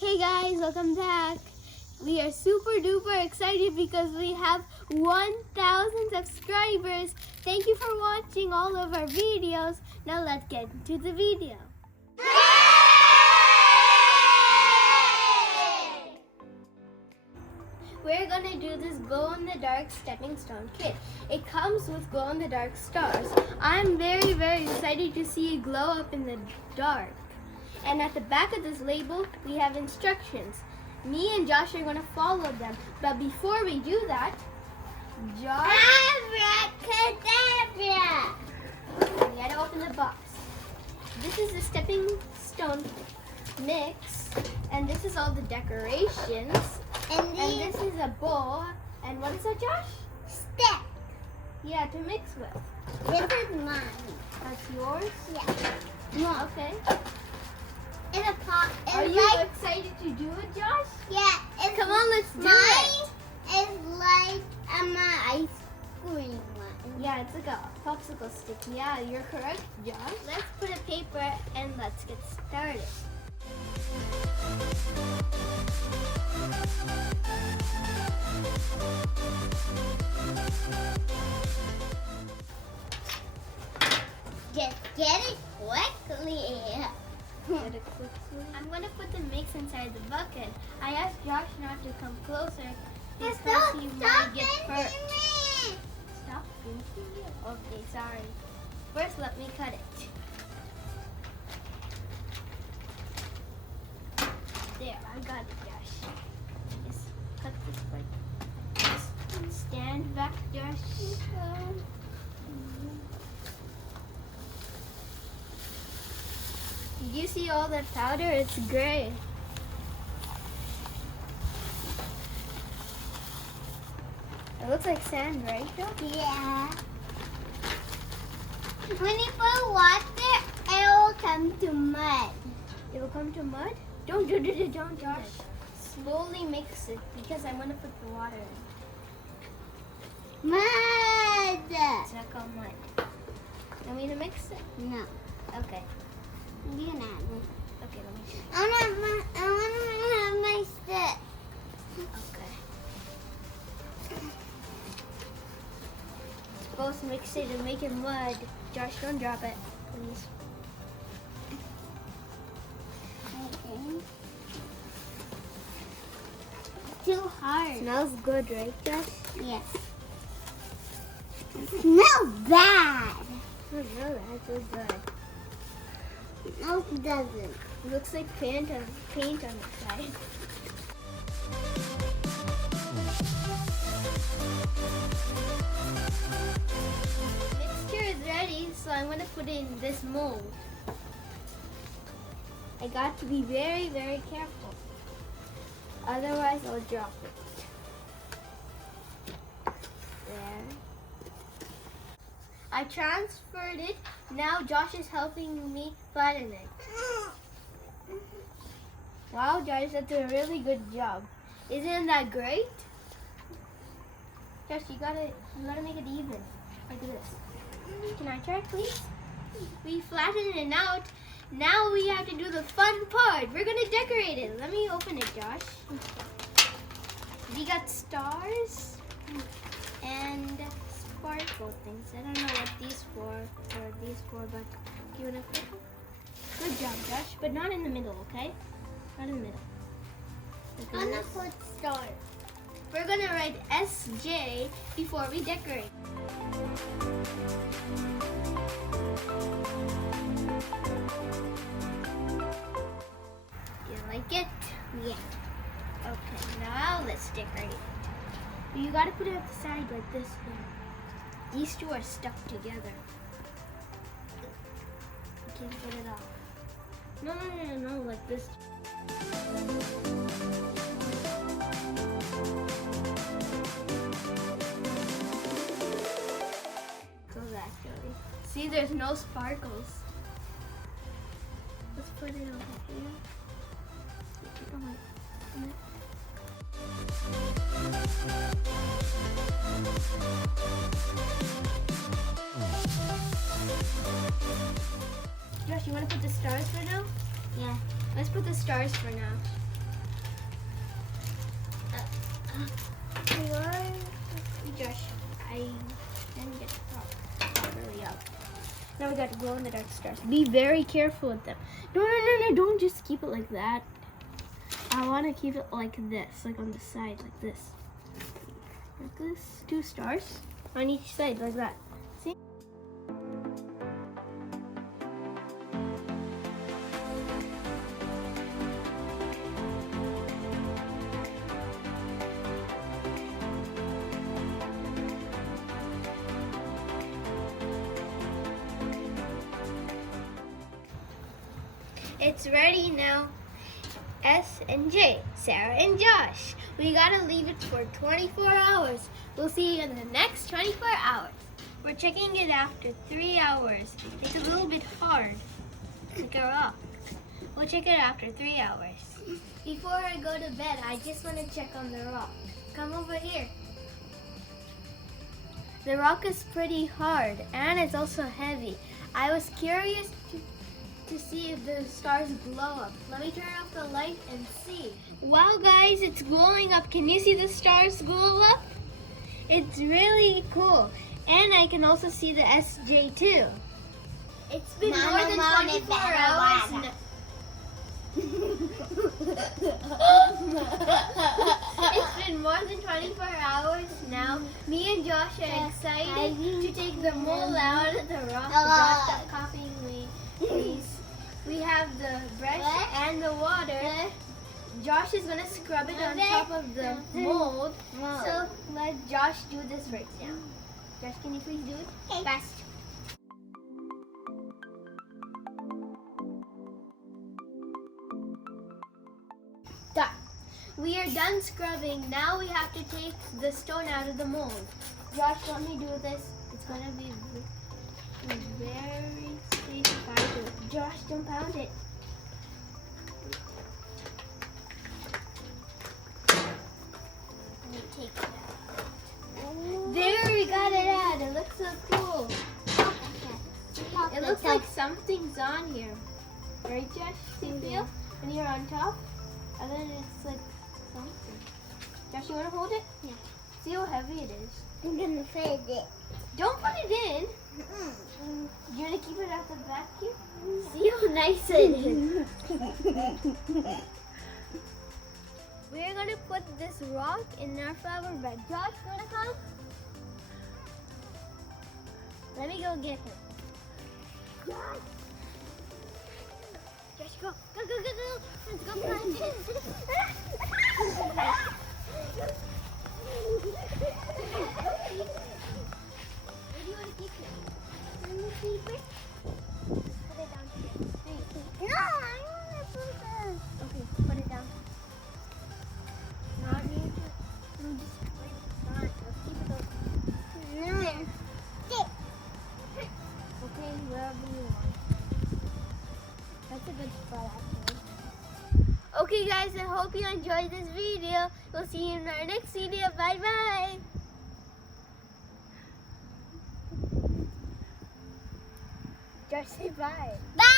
Hey guys, welcome back. We are super duper excited because we have 1,000 subscribers. Thank you for watching all of our videos. Now let's get into the video. We're gonna do this glow-in-the-dark stepping stone kit. It comes with glow-in-the-dark stars. I'm very excited to see it glow up in the dark. And at the back of this label, we have instructions. Me and Josh are gonna follow them. But before we do that, Josh, Abracadabra! we gotta open the box. This is the stepping stone mix, and this is all the decorations. And this is a bowl. And what is that, Josh? Step. Yeah, to mix with. This is mine. That's yours? Yeah. Okay. In a pot. Are you excited to do it, Josh? Yeah. Come on, let's do it. Mine is like my ice cream one. Yeah, it's like a popsicle stick. Yeah, you're correct, Josh. Let's put a paper and let's get started. Just get it quickly. Get it quickly. I'm gonna put the mix inside the bucket. I asked Josh not to come closer because he might get hurt. Stop pinching it? Okay, sorry. First, let me cut it. There, I got it, Josh. Just cut this part. Just stand back, Josh. Did you see all that powder? It's gray. It looks like sand, right, Joe? Yeah. When you put water, it will come to mud. It will come to mud? Don't, Josh. Slowly mix it because I want to put the water in. Mud. It's not called mud. Want me to mix it? No. Okay. You can have it. Okay, let me see. I want to have my stick. Okay. Both mix it and make it mud. Josh, don't drop it, please. Okay. Too hard. Smells good, right, Josh? Yes. It smells bad. Oh, no, that's so good. No, it doesn't. It looks like paint on the side. Mixture is ready, so I'm going to put it in this mold. I got to be very careful. Otherwise, I'll drop it. There. I transferred it. Now Josh is helping me flatten it. Wow, Josh, that's a really good job. Isn't that great? Josh, you gotta make it even. Like this. Can I try, please? We flattened it out. Now we have to do the fun part. We're gonna decorate it. Let me open it, Josh. We got stars and sparkle things. I don't know what these for, but you wanna put them? Good job, Josh, but not in the middle, okay? Not in the middle. I'm gonna put stars. We're gonna write SJ before we decorate. You like it? Yeah. Okay, now let's decorate it. You gotta put it at the side like this here. These two are stuck together. You can't get it off. No, like this. Goes actually. See, there's no sparkles. Let's put it over here. Josh, you want to put the stars for now? Yeah. Let's put the stars for now. Josh, I didn't get it properly up. Now we got to glow in the dark stars. Be very careful with them. No, don't just keep it like that. I want to keep it like this, like on the side, like this. Like this, 2 stars on each side, like that. See? It's ready now. S and J, Sarah and Josh. We gotta leave it for 24 hours. We'll see you in the next 24 hours. We're checking it after 3 hours. It's a little bit hard, like a rock. We'll check it after 3 hours. Before I go to bed, I just want to check on the rock. Come over here. The rock is pretty hard and it's also heavy. I was curious to see if the stars glow up. Let me turn off the light and see. Wow guys, it's glowing up. Can you see the stars glow up? It's really cool. And I can also see the SJ too. It's been more than 24 hours now. It's been more than 24 hours now. Me and Josh are excited to take the mold out of the rock. Josh, stop copying me, please. We have the brush and the water. Josh is going to scrub it on top of the mold. So let Josh do this right now. Josh, can you please do it? Fast. Done. We are done scrubbing. Now we have to take the stone out of the mold. Josh, let me do this. It's going to be very safe if I do it. Josh, don't pound it. Let me take it out. There, we got it out. It looks so cool. It looks like something's on here. Right, Josh? See, feel? When you're on top, and then it's like something. Josh, you want to hold it? Yeah. See how heavy it is? I'm gonna fade it. Don't put it in. You want to keep it at the back here? See how nice it is. We're going to put this rock in our flower bed. Josh, you want to come? Let me go get him. Josh! Josh, go. Go, go, go, go. Let's go plant it. Where do you want to keep it? Let me keep it. Put it down here. No, I wanna put this. Okay, put it down. Not near it. No, just right in front. Let's keep it open. No. Sit. Okay, wherever you want. That's a good spot, actually. Okay, guys, I hope you enjoyed this video. We'll see you in our next video. Bye-bye. Just say bye. Bye.